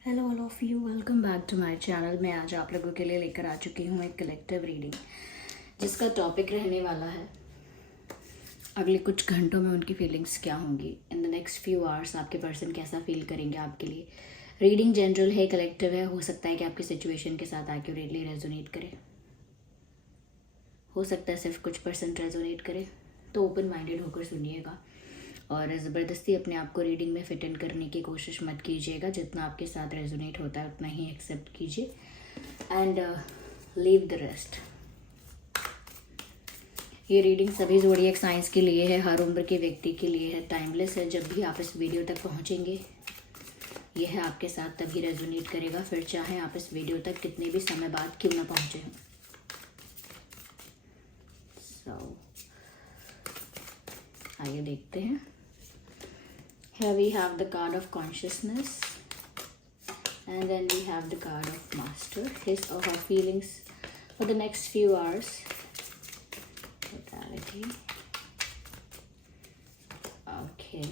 Hello all of you, welcome back to my channel. मैं आज आप लोगों के लिए लेकर आ चुकी हूँ एक कलेक्टिव रीडिंग, जिसका टॉपिक रहने वाला है अगले कुछ घंटों में उनकी फीलिंग्स क्या होंगी। In the next few hours आपके पर्सन कैसा फील करेंगे आपके लिए। रीडिंग जनरल है, कलेक्टिव है, हो सकता है कि आपकी सिचुएशन के साथ एक्यूरेटली रेजोनेट करे, हो सकता है सिर्फ कुछ % रेजोनेट करे। तो ओपन माइंडेड होकर सुनिएगा और ज़बरदस्ती अपने आप को रीडिंग में फिट इन करने की कोशिश मत कीजिएगा। जितना आपके साथ रेजोनेट होता है उतना ही एक्सेप्ट कीजिए एंड लीव द रेस्ट। ये रीडिंग सभी ज़ोडिएक साइंस के लिए है, हर उम्र के व्यक्ति के लिए है, टाइमलेस है। जब भी आप इस वीडियो तक पहुंचेंगे यह है आपके साथ तभी रेजोनेट करेगा, फिर चाहे आप इस वीडियो तक कितने भी समय बाद क्यों ना पहुंचे हों। आइए देखते हैं। Here we have the card of consciousness and then we have the card of master. His or her feelings for the next few hours. Totality. Okay.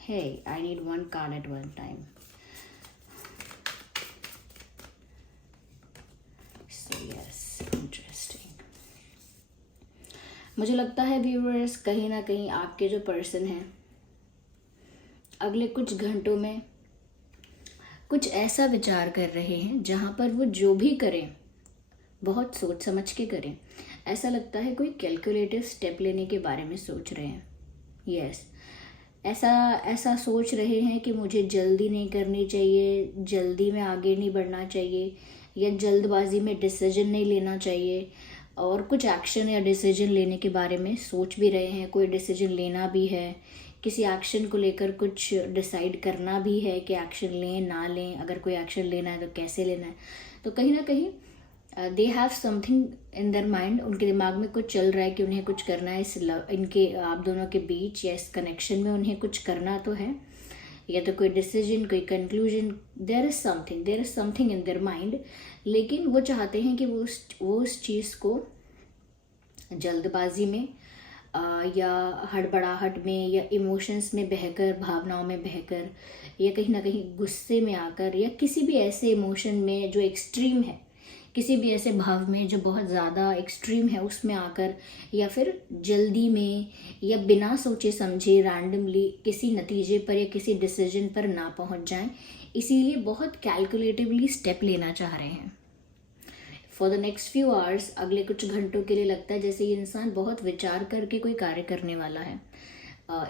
Hey, I need one card at one time. So yes, interesting. मुझे लगता है viewers कहीं ना कहीं आपके जो person हैं अगले कुछ घंटों में कुछ ऐसा विचार कर रहे हैं जहाँ पर वो जो भी करें बहुत सोच समझ के करें। ऐसा लगता है कोई कैलकुलेटिव स्टेप लेने के बारे में सोच रहे हैं। यस, ऐसा सोच रहे हैं कि मुझे जल्दी नहीं करनी चाहिए, जल्दी में आगे नहीं बढ़ना चाहिए या जल्दबाजी में डिसीजन नहीं लेना चाहिए, और कुछ एक्शन या डिसीजन लेने के बारे में सोच भी रहे हैं। कोई डिसीजन लेना भी है, किसी एक्शन को लेकर कुछ डिसाइड करना भी है कि एक्शन लें ना लें, अगर कोई एक्शन लेना है तो कैसे लेना है। तो कहीं ना कहीं they have something in their mind, उनके दिमाग में कुछ चल रहा है कि उन्हें कुछ करना है इस इनके आप दोनों के बीच या इस कनेक्शन में उन्हें कुछ करना तो है, या तो कोई डिसीजन, कोई conclusion. There is something in their mind, लेकिन वो चाहते हैं कि वो उस चीज़ को जल्दबाजी में या हड़बड़ाहट में या इमोशंस में बहकर, भावनाओं में बहकर, या कहीं ना कहीं गुस्से में आकर, या किसी भी ऐसे इमोशन में जो एक्सट्रीम है, किसी भी ऐसे भाव में जो बहुत ज़्यादा एक्सट्रीम है उसमें आकर, या फिर जल्दी में या बिना सोचे समझे रैंडमली किसी नतीजे पर या किसी डिसीजन पर ना पहुंच जाएं, इसीलिए बहुत कैलकुलेटिवली स्टेप लेना चाह रहे हैं। For the next few hours, अगले कुछ घंटों के लिए लगता है जैसे ये इंसान बहुत विचार करके कोई कार्य करने वाला है।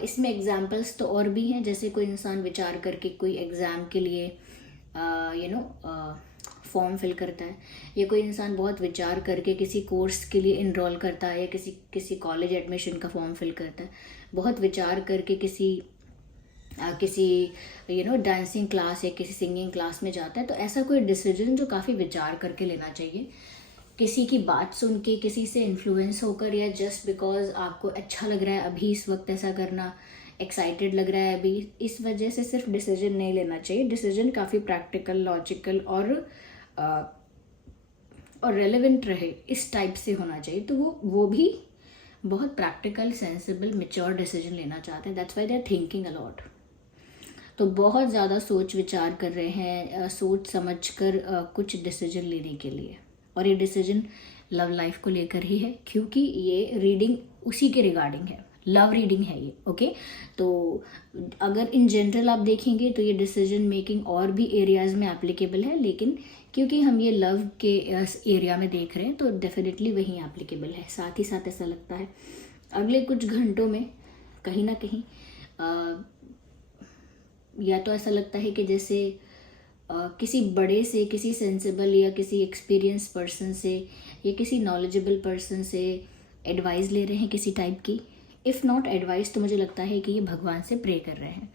इसमें एग्जाम्पल्स तो और भी हैं, जैसे कोई इंसान विचार करके कोई एग्ज़ाम के लिए फॉर्म फिल करता है, या कोई इंसान बहुत विचार करके किसी कोर्स के लिए इनरोल करता है, या किसी कॉलेज एडमिशन का फॉर्म फिल करता है, बहुत विचार करके किसी डांसिंग क्लास या किसी सिंगिंग क्लास में जाता है। तो ऐसा कोई डिसीजन जो काफ़ी विचार करके लेना चाहिए, किसी की बात सुन के, किसी से इन्फ्लुएंस होकर, या जस्ट बिकॉज आपको अच्छा लग रहा है अभी इस वक्त ऐसा करना, एक्साइटेड लग रहा है अभी, इस वजह से सिर्फ डिसीजन नहीं लेना चाहिए। डिसीजन काफ़ी प्रैक्टिकल, लॉजिकल और रेलेवेंट रहे, इस टाइप से होना चाहिए। तो वो भी बहुत प्रैक्टिकल, सेंसिबल, मेच्योर डिसीजन लेना चाहते हैं। That's why they are thinking a lot. तो बहुत ज़्यादा सोच विचार कर रहे हैं, सोच समझ कर कुछ डिसीजन लेने के लिए, और ये डिसीजन लव लाइफ को लेकर ही है, क्योंकि ये रीडिंग उसी के रिगार्डिंग है, लव रीडिंग है ये। ओके, तो अगर इन जनरल आप देखेंगे तो ये डिसीजन मेकिंग और भी एरियाज़ में एप्लीकेबल है, लेकिन क्योंकि हम ये लव के एरिया में देख रहे हैं तो डेफिनेटली वहीं एप्लीकेबल है। साथ ही साथ ऐसा लगता है अगले कुछ घंटों में कहीं ना कहीं या तो ऐसा लगता है कि जैसे किसी बड़े से, किसी सेंसिबल या किसी एक्सपीरियंस पर्सन से या किसी नॉलेजेबल पर्सन से एडवाइस ले रहे हैं किसी टाइप की। इफ़ नॉट एडवाइस तो मुझे लगता है कि ये भगवान से प्रे कर रहे हैं।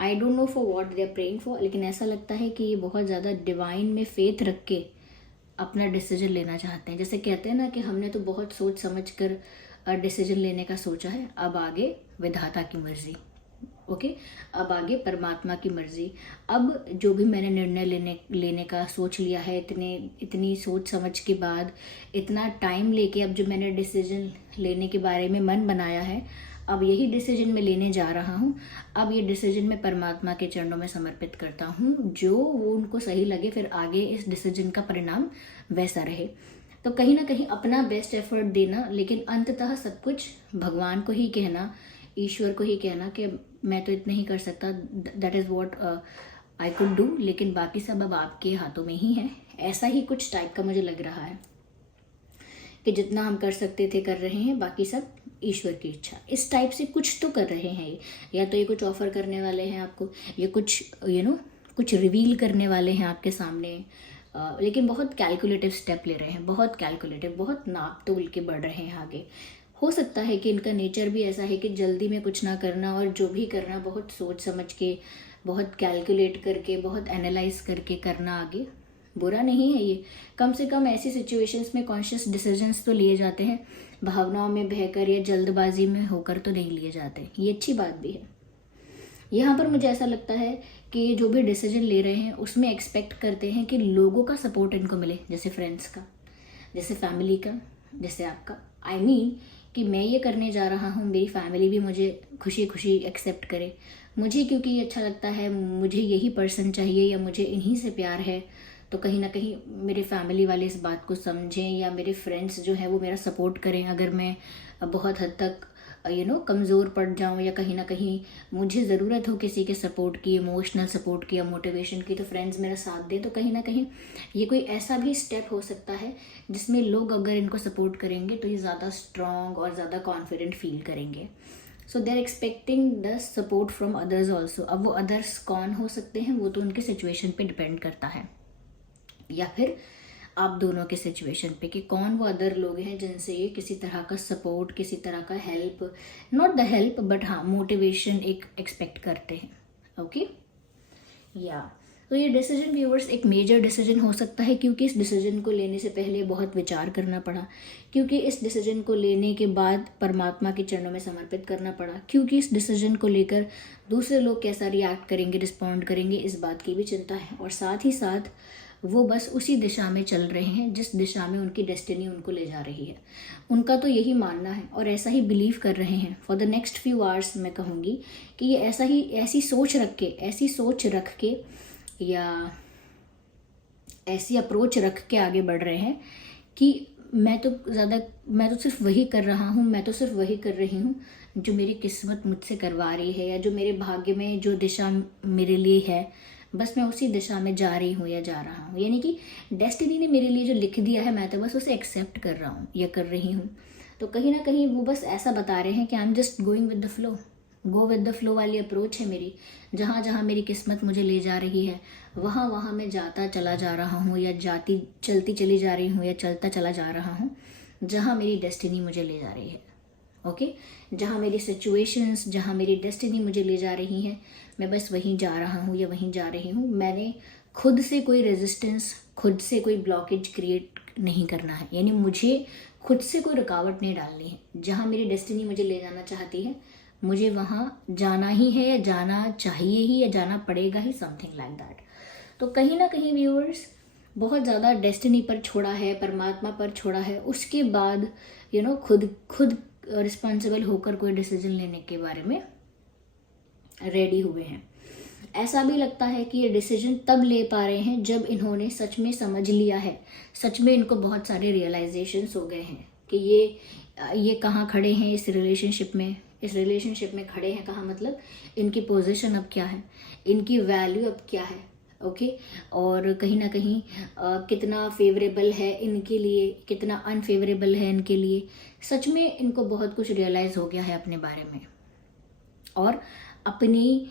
I don't know for what they are praying for, लेकिन ऐसा लगता है कि ये बहुत ज़्यादा डिवाइन में फेथ रख के अपना डिसीजन लेना चाहते हैं। जैसे कहते हैं ना कि हमने तो बहुत सोच समझ कर डिसीजन लेने का सोचा है, अब आगे विधाता की मर्जी। ओके, अब आगे परमात्मा की मर्जी। अब जो भी मैंने निर्णय लेने का सोच लिया है, इतनी सोच समझ के बाद, इतना टाइम लेके अब जो मैंने डिसीजन लेने के बारे में मन बनाया है, अब यही डिसीजन मैं लेने जा रहा हूँ। अब ये डिसीजन मैं परमात्मा के चरणों में समर्पित करता हूँ, जो वो उनको सही लगे फिर आगे इस डिसीजन का परिणाम वैसा रहे। तो कहीं ना कहीं अपना बेस्ट एफर्ट देना, लेकिन अंततः सब कुछ भगवान को ही कहना, ईश्वर को ही कहना कि मैं तो इतना ही कर सकता, that is what I could do, लेकिन बाकी सब अब आपके हाथों में ही है। ऐसा ही कुछ टाइप का मुझे लग रहा है कि जितना हम कर सकते थे कर रहे हैं, बाकी सब ईश्वर की इच्छा। इस टाइप से कुछ तो कर रहे हैं ये, या तो ये कुछ ऑफर करने वाले हैं आपको, ये कुछ कुछ रिवील करने वाले हैं आपके सामने, लेकिन बहुत कैलकुलेटिव स्टेप ले रहे हैं, बहुत कैलकुलेटिव, बहुत नाप तोल के बढ़ रहे हैं आगे। हो सकता है कि इनका नेचर भी ऐसा है कि जल्दी में कुछ ना करना, और जो भी करना बहुत सोच समझ के, बहुत कैलकुलेट करके, बहुत एनालाइज करके करना आगे। बुरा नहीं है ये, कम से कम ऐसी सिचुएशंस में कॉन्शियस डिसीजंस तो लिए जाते हैं, भावनाओं में बहकर या जल्दबाजी में होकर तो नहीं लिए जाते, ये अच्छी बात भी है। यहाँ पर मुझे ऐसा लगता है कि जो भी डिसीजन ले रहे हैं उसमें एक्सपेक्ट करते हैं कि लोगों का सपोर्ट इनको मिले, जैसे फ्रेंड्स का, जैसे फैमिली का, जैसे आपका। आई मीन कि मैं ये करने जा रहा हूँ, मेरी फैमिली भी मुझे खुशी खुशी एक्सेप्ट करे, मुझे क्योंकि ये अच्छा लगता है, मुझे यही पर्सन चाहिए या मुझे इन्हीं से प्यार है, तो कहीं ना कहीं मेरे फैमिली वाले इस बात को समझें, या मेरे फ्रेंड्स जो हैं वो मेरा सपोर्ट करें। अगर मैं बहुत हद तक कमज़ोर पड़ जाऊं, या कहीं ना कहीं मुझे ज़रूरत हो किसी के सपोर्ट की, इमोशनल सपोर्ट की या मोटिवेशन की, तो फ्रेंड्स मेरा साथ दें। तो कहीं ना कहीं ये कोई ऐसा भी स्टेप हो सकता है जिसमें लोग अगर इनको सपोर्ट करेंगे तो ये ज़्यादा स्ट्रॉन्ग और ज़्यादा कॉन्फिडेंट फील करेंगे। So they are expecting the support from others also. अब वो अदर्स कौन हो सकते हैं वो तो उनके सिचुएशन पे डिपेंड करता है, या फिर आप दोनों के सिचुएशन पे कि कौन वो अदर लोग हैं जिनसे ये किसी तरह का सपोर्ट, किसी तरह का help, not the help but हाँ मोटिवेशन एक एक्सपेक्ट करते हैं। ओके या तो ये डिसीजन व्यूअर्स एक मेजर डिसीजन हो सकता है, क्योंकि इस डिसीजन को लेने से पहले बहुत विचार करना पड़ा, क्योंकि इस डिसीजन को लेने के बाद परमात्मा के चरणों में समर्पित करना पड़ा, क्योंकि इस डिसीजन को लेकर दूसरे लोग कैसा रिएक्ट करेंगे, रिस्पॉन्ड करेंगे, इस बात की भी चिंता है। और साथ ही साथ वो बस उसी दिशा में चल रहे हैं जिस दिशा में उनकी डेस्टिनी उनको ले जा रही है। उनका तो यही मानना है और ऐसा ही बिलीव कर रहे हैं for the next few hours. मैं कहूँगी कि ये ऐसी सोच रख के या ऐसी अप्रोच रख के आगे बढ़ रहे हैं कि मैं तो सिर्फ वही कर रहा हूँ, मैं तो सिर्फ वही कर रही हूँ जो मेरी किस्मत मुझसे करवा रही है, या जो मेरे भाग्य में जो दिशा मेरे लिए है, बस मैं उसी दिशा में जा रही हूँ या जा रहा हूँ। यानी कि डेस्टिनी ने मेरे लिए जो लिख दिया है, मैं तो बस उसे एक्सेप्ट कर रहा हूँ या कर रही हूँ। तो कहीं ना कहीं वो बस ऐसा बता रहे हैं कि I am just going with the flow. Go with the flow वाली अप्रोच है मेरी। जहाँ जहाँ मेरी किस्मत मुझे ले जा रही है वहाँ वहाँ मैं जाता चला जा रहा हूँ, या चलती चली जा रही हूँ, या चलता चला जा रहा हूँ जहाँ मेरी डेस्टिनी मुझे ले जा रही है। ओके जहाँ मेरी सिचुएशंस, जहाँ मेरी डेस्टिनी मुझे ले जा रही हैं, मैं बस वहीं जा रहा हूँ या वहीं जा रही हूँ। मैंने खुद से कोई रेजिस्टेंस, खुद से कोई ब्लॉकेज क्रिएट नहीं करना है, यानी मुझे खुद से कोई रुकावट नहीं डालनी है। जहाँ मेरी डेस्टिनी मुझे ले जाना चाहती है मुझे वहाँ जाना ही है, या जाना चाहिए ही, या जाना पड़ेगा ही, समथिंग लाइक दैट। तो कहीं ना कहीं व्यूअर्स बहुत ज़्यादा डेस्टिनी पर छोड़ा है, परमात्मा पर छोड़ा है, उसके बाद खुद रिस्पॉन्सिबल होकर कोई डिसीजन लेने के बारे में रेडी हुए हैं। ऐसा भी लगता है कि ये डिसीजन तब ले पा रहे हैं जब इन्होंने सच में समझ लिया है, सच में इनको बहुत सारे रियलाइजेशंस हो गए हैं कि ये कहाँ खड़े हैं इस रिलेशनशिप में खड़े हैं कहाँ, मतलब इनकी पोजीशन अब क्या है, इनकी वैल्यू अब क्या है। ओके और कहीं ना कहीं कितना फेवरेबल है इनके लिए, कितना अनफेवरेबल है इनके लिए। सच में इनको बहुत कुछ रियलाइज़ हो गया है अपने बारे में, और अपनी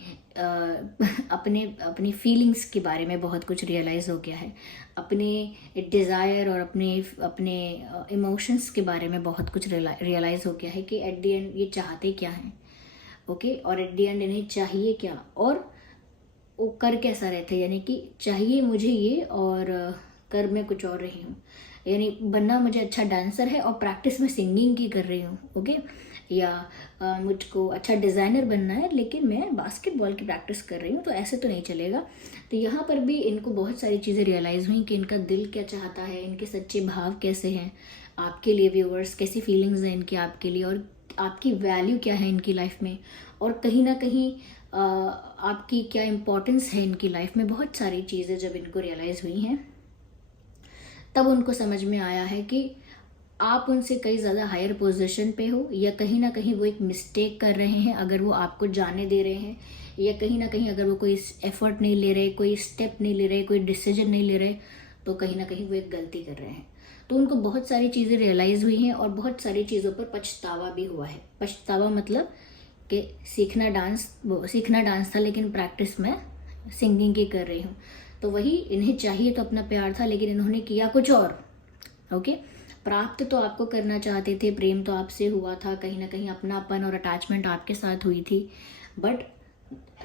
फीलिंग्स के बारे में बहुत कुछ रियलाइज़ हो गया है, अपने डिज़ायर और अपने इमोशंस के बारे में बहुत कुछ रियलाइज़ हो गया है कि एट द एंड ये चाहते क्या हैं। ओके और एट द एंड इन्हें चाहिए क्या और वो कर कैसा रहे थे, यानी कि चाहिए मुझे ये और कर मैं कुछ और रही हूँ। यानी बनना मुझे अच्छा डांसर है और प्रैक्टिस में सिंगिंग की कर रही हूँ। ओके या मुझको अच्छा डिज़ाइनर बनना है लेकिन मैं बास्केटबॉल की प्रैक्टिस कर रही हूँ, तो ऐसे तो नहीं चलेगा। तो यहाँ पर भी इनको बहुत सारी चीज़ें रियलाइज़ हुई कि इनका दिल क्या चाहता है, इनके सच्चे भाव कैसे हैं आपके लिए व्यूअर्स, कैसी फीलिंग्स हैं इनकी आपके लिए, और आपकी वैल्यू क्या है इनकी लाइफ में, और कहीं ना कहीं आपकी क्या इम्पोर्टेंस है इनकी लाइफ में। बहुत सारी चीज़ें जब इनको रियलाइज़ हुई हैं तब उनको समझ में आया है कि आप उनसे कई ज़्यादा हायर पोजीशन पे हो, या कहीं ना कहीं वो एक मिस्टेक कर रहे हैं अगर वो आपको जाने दे रहे हैं, या कहीं ना कहीं अगर वो कोई एफर्ट नहीं ले रहे, कोई स्टेप नहीं ले रहे, कोई डिसीजन नहीं ले रहे, तो कहीं ना कहीं वो एक गलती कर रहे हैं। तो उनको बहुत सारी चीज़ें रियलाइज़ हुई हैं और बहुत सारी चीज़ों पर पछतावा भी हुआ है। पछतावा मतलब कि सीखना डांस था लेकिन प्रैक्टिस मैं सिंगिंग की कर रही हूँ। तो वही, इन्हें चाहिए तो अपना प्यार था लेकिन इन्होंने किया कुछ और। ओके, प्राप्त तो आपको करना चाहते थे, प्रेम तो आपसे हुआ था, कहीं ना कहीं अपनापन और अटैचमेंट आपके साथ हुई थी, बट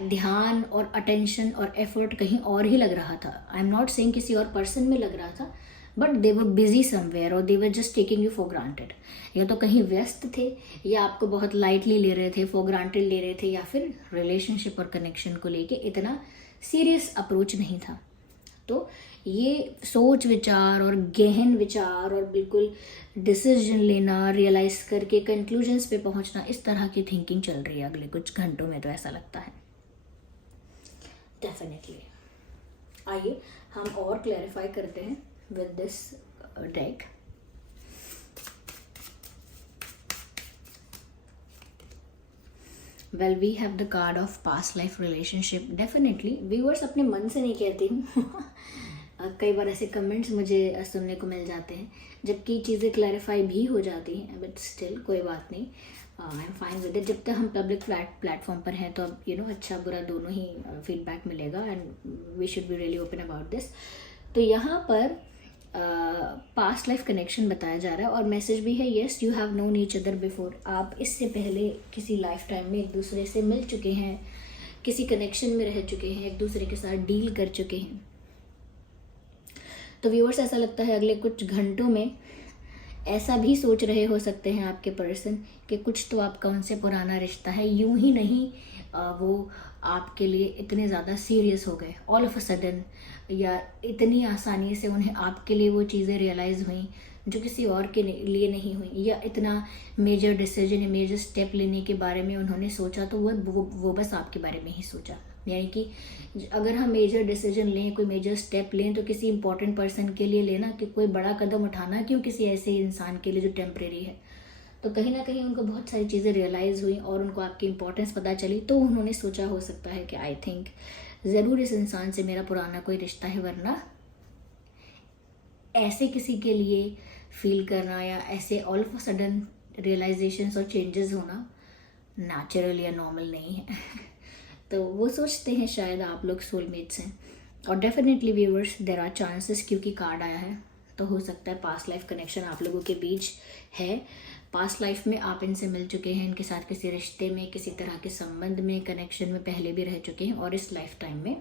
ध्यान और अटेंशन और एफर्ट कहीं और ही लग रहा था। आई एम नॉट सेइंग किसी और पर्सन में लग रहा था, but they were busy somewhere और they were just taking you for granted. या तो कहीं व्यस्त थे, या आपको बहुत लाइटली ले रहे थे, फॉर ग्रांटेड ले रहे थे, या फिर रिलेशनशिप और कनेक्शन को लेके इतना सीरियस अप्रोच नहीं था। तो ये सोच विचार और गहन विचार और बिल्कुल डिसीजन लेना, रियलाइज करके कंक्लूजन्स पे पहुंचना, इस तरह की थिंकिंग चल रही है अगले कुछ घंटों में, तो ऐसा लगता है डेफिनेटली। आइए हम और क्लैरिफाई करते हैं with this deck. Well, we have the card of past life relationship. Definitely viewers अपने मन से नहीं कहती हूँ कई बार ऐसे कमेंट्स मुझे सुनने को मिल जाते हैं जबकि चीज़ें क्लैरिफाई भी हो जाती हैं, बट स्टिल कोई बात नहीं, I am fine with it. जब तक हम पब्लिक प्लेटफॉर्म पर हैं तो अब अच्छा बुरा दोनों ही फीडबैक मिलेगा, and we should be really open about this. तो यहाँ पर पास्ट लाइफ कनेक्शन बताया जा रहा है और मैसेज भी है, yes you have known each other before. आप इससे पहले किसी लाइफ टाइम में एक दूसरे से मिल चुके हैं, किसी कनेक्शन में रह चुके हैं, एक दूसरे के साथ डील कर चुके हैं। तो व्यूअर्स ऐसा लगता है अगले कुछ घंटों में ऐसा भी सोच रहे हो सकते हैं आपके पर्सन कि कुछ तो आपका उनसे पुराना रिश्ता है, यूं ही नहीं वो आपके लिए इतने ज़्यादा सीरियस हो गए ऑल ऑफ अ सडन, या इतनी आसानी से उन्हें आपके लिए वो चीज़ें रियलाइज़ हुई जो किसी और के लिए नहीं हुई, या इतना मेजर डिसीजन या मेजर स्टेप लेने के बारे में उन्होंने सोचा तो वो बस आपके बारे में ही सोचा। यानी कि अगर हम मेजर डिसीजन लें, कोई मेजर स्टेप लें तो किसी इंपॉर्टेंट पर्सन के लिए लेना, कि कोई बड़ा कदम उठाना क्यों किसी ऐसे इंसान के लिए जो टेम्परेरी है। तो कहीं ना कहीं उनको बहुत सारी चीज़ें रियलाइज़ हुई और उनको आपकी इंपॉर्टेंस पता चली, तो उन्होंने सोचा हो सकता है कि आई थिंक ज़रूर इस इंसान से मेरा पुराना कोई रिश्ता है, वरना ऐसे किसी के लिए फील करना या ऐसे all of a sudden realisations और चेंजेस होना नेचुरल या नॉर्मल नहीं है तो वो सोचते हैं शायद आप लोग सोलमेट्स हैं। और definitely viewers there are chances, क्योंकि कार्ड आया है तो हो सकता है पास्ट लाइफ कनेक्शन आप लोगों के बीच है। पास्ट लाइफ में आप इनसे मिल चुके हैं, इनके साथ किसी रिश्ते में, किसी तरह के संबंध में, कनेक्शन में पहले भी रह चुके हैं, और इस लाइफ टाइम में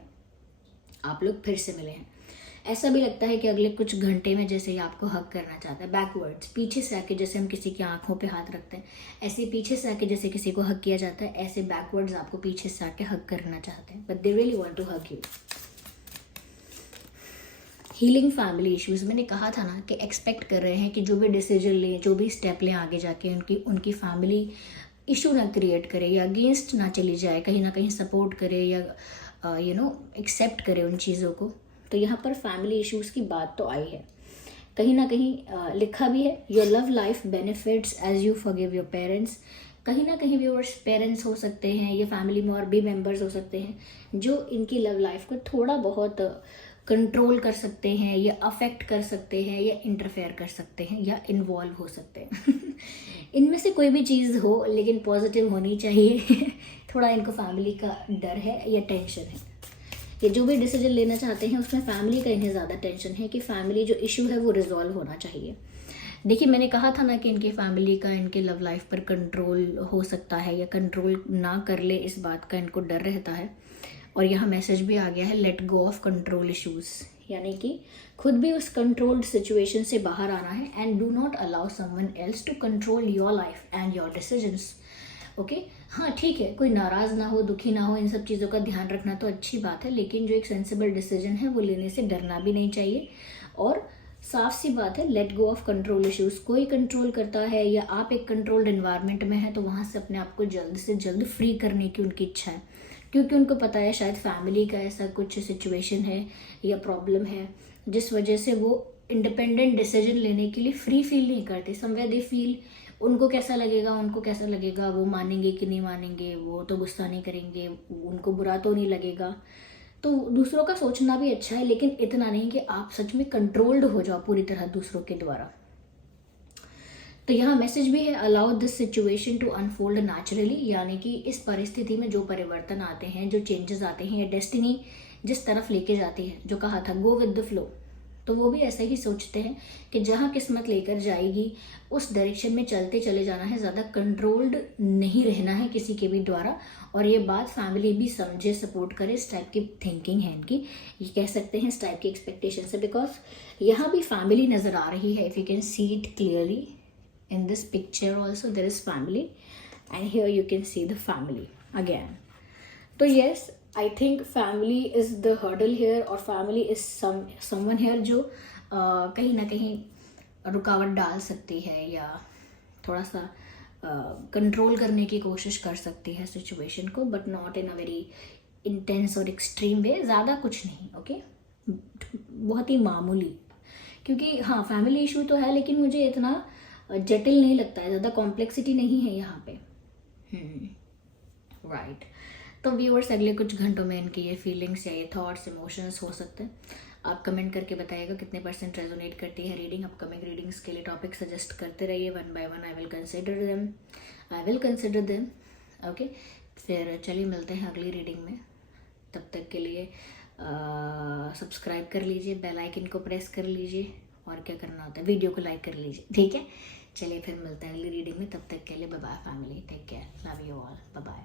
आप लोग फिर से मिले हैं। ऐसा भी लगता है कि अगले कुछ घंटे में जैसे ही आपको हक करना चाहता है, बैकवर्ड्स, पीछे से आके, जैसे हम किसी की आंखों पे हाथ रखते हैं ऐसे पीछे से आके जैसे किसी को हक किया जाता है, ऐसे बैकवर्ड्स आपको पीछे से आके हक करना चाहते हैं, but they really want to hug you. Healing family issues, मैंने कहा था ना कि एक्सपेक्ट कर रहे हैं कि जो भी डिसीजन लें, जो भी स्टेप लें आगे जाके उनकी फैमिली इशू ना क्रिएट करे या अगेंस्ट ना चली जाए, कहीं ना कहीं सपोर्ट करे या एक्सेप्ट करे उन चीज़ों को। तो यहाँ पर फैमिली इश्यूज की बात तो आई है, कहीं ना कहीं लिखा भी है, your love life benefits as you forgive your parents. कहीं ना कहीं व्यूअर्स पेरेंट्स हो सकते हैं, ये फैमिली में और भी मेंबर्स हो सकते हैं जो इनकी लव लाइफ को थोड़ा बहुत कंट्रोल कर सकते हैं, या अफेक्ट कर सकते हैं, या इंटरफेयर कर सकते हैं, या इन्वॉल्व हो सकते हैं इनमें से कोई भी चीज़ हो, लेकिन पॉजिटिव होनी चाहिए थोड़ा इनको फैमिली का डर है या टेंशन है, ये जो भी डिसीजन लेना चाहते हैं उसमें फैमिली का इन्हें ज़्यादा टेंशन है कि फैमिली जो इशू है वो रिजॉल्व होना चाहिए। देखिए मैंने कहा था ना कि इनके फैमिली का इनके लव लाइफ पर कंट्रोल हो सकता है या कंट्रोल ना कर ले, इस बात का इनको डर रहता है। और यहाँ मैसेज भी आ गया है, let go of control issues, यानी कि खुद भी उस कंट्रोल्ड सिचुएशन से बाहर आना है, and do not allow someone else to control your life and your decisions. Okay, हाँ ठीक है, कोई नाराज़ ना हो, दुखी ना हो, इन सब चीज़ों का ध्यान रखना तो अच्छी बात है, लेकिन जो एक सेंसिबल डिसीजन है वो लेने से डरना भी नहीं चाहिए, और साफ सी बात है, let go of control issues. कोई कंट्रोल करता है या आप एक कंट्रोल्ड एनवायरनमेंट में हैं तो वहाँ से अपने आप को जल्द से जल्द फ्री करने की उनकी इच्छा है, क्योंकि उनको पता है शायद फैमिली का ऐसा कुछ सिचुएशन है या प्रॉब्लम है जिस वजह से वो इंडिपेंडेंट डिसीजन लेने के लिए फ्री फील नहीं करते। समवेयर दे फील उनको कैसा लगेगा, वो मानेंगे कि नहीं मानेंगे, वो तो गुस्सा नहीं करेंगे, उनको बुरा तो नहीं लगेगा। तो दूसरों का सोचना भी अच्छा है, लेकिन इतना नहीं कि आप सच में कंट्रोल्ड हो जाओ पूरी तरह दूसरों के द्वारा। तो यहाँ मैसेज भी है, allow this situation to unfold naturally, यानी कि इस परिस्थिति में जो परिवर्तन आते हैं, जो चेंजेस आते हैं, या डेस्टिनी जिस तरफ लेके जाती है, जो कहा था गो विद द फ्लो, तो वो भी ऐसे ही सोचते हैं कि जहाँ किस्मत लेकर जाएगी उस डायरेक्शन में चलते चले जाना है, ज़्यादा कंट्रोल्ड नहीं रहना है किसी के भी द्वारा। और ये बात फैमिली भी समझे, सपोर्ट करे, इस टाइप की थिंकिंग है इनकी, ये कह सकते हैं इस टाइप की एक्सपेक्टेशन से। बिकॉज यहाँ भी फैमिली नज़र आ रही है, if you can see it clearly in this picture also there is family, and here you can see the family again. तो yes, I think family is the hurdle here, और family is someone here जो कहीं ना कहीं रुकावट डाल सकती है या थोड़ा सा कंट्रोल करने की कोशिश कर सकती है सिचुएशन को, but not in a very intense और एक्सट्रीम वे, ज़्यादा कुछ नहीं। ओके, बहुत ही मामूली, क्योंकि हाँ फैमिली इशू तो है लेकिन मुझे इतना जटिल नहीं लगता है, ज़्यादा कॉम्प्लेक्सिटी नहीं है यहाँ पे। राइट। तो व्यूअर्स अगले कुछ घंटों में इनकी ये फीलिंग्स या ये थॉट्स, इमोशंस हो सकते हैं। आप कमेंट करके बताइएगा कितने % रेजोनेट करती है रीडिंग। अपकमिंग रीडिंग्स के लिए टॉपिक सजेस्ट करते रहिए, one by one I will consider them. Okay, फिर चलिए मिलते हैं अगली रीडिंग में। तब तक के लिए सब्सक्राइब कर लीजिए, बेल आइकन को प्रेस कर लीजिए, और क्या करना होता है, वीडियो को लाइक कर लीजिए, ठीक है। चलिए फिर मिलते हैं अगली रीडिंग में, तब तक के लिए bye bye family, take care, love you all, bye bye.